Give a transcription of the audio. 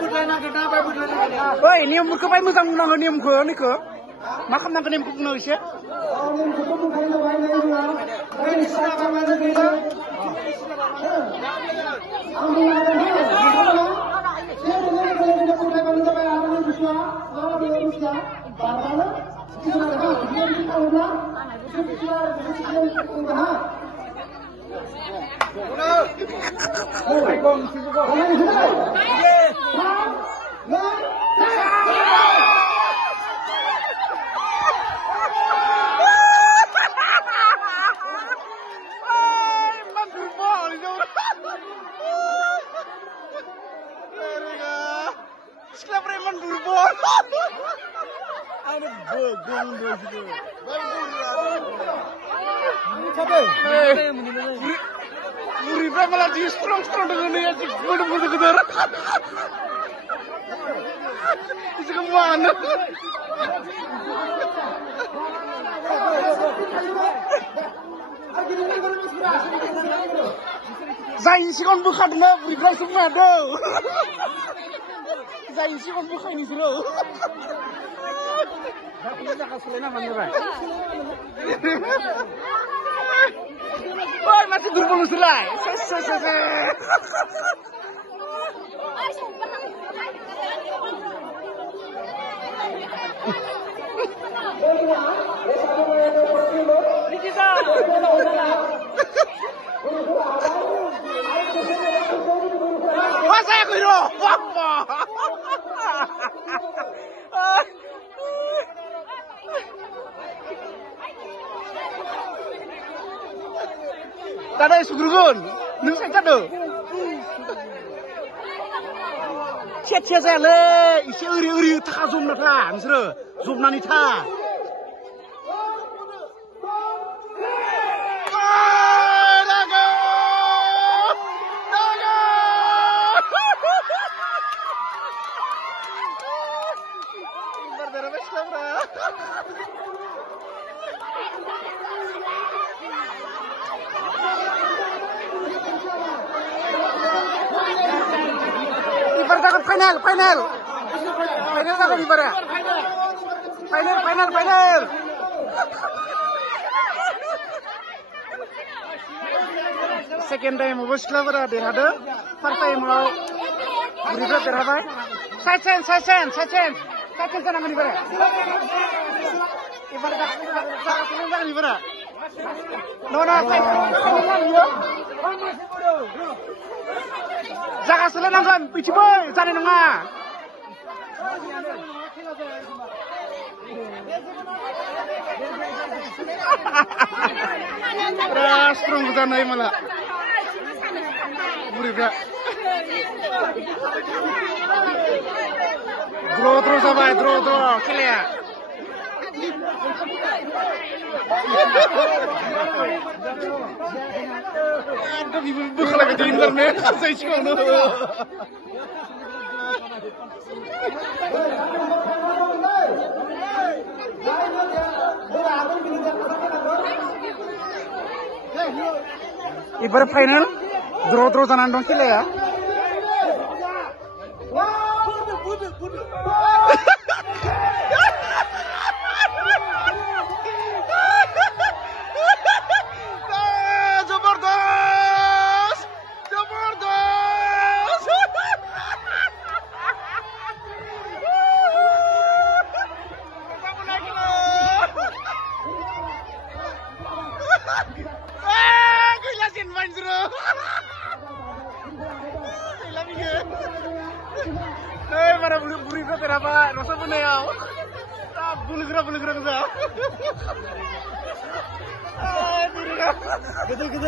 Woi, niemku bae moजां बुंनांगौ नियमखौ निखौ मा खालामनांगौ नियमखौ बुंनांगौ एसे Siapa preman burbon? Ada begong dulu. Muribra malah di strong dengan dia sih, bodoh gedor. Itu kemana? Zain sih kan bukan mah Muribra semua dong. Zain sih kan bukan ini sih. Boy, masih durbul selai. Masa aku itu? Apa? Tadi sugrun, nung saya kado. Cia saya le, isi uri tak zoom nata, misro, zoom nani ta. Final takut ibarat. Final. Second time bos clever ada. First time mau Muribra terhabai. Side chance sana ibarat. Ibarat ibarat. Nona Jaga selenangkan, pici boy, cari nengah. Strong kita naik malah. Muribra. Draw terus apa? Draw, clear. Aduh, ibu lagi di internet, saya cuma ibarat final, draw jalan dong kile ya. Para Muribra terapa, rasa pun ya. Bulu gerak.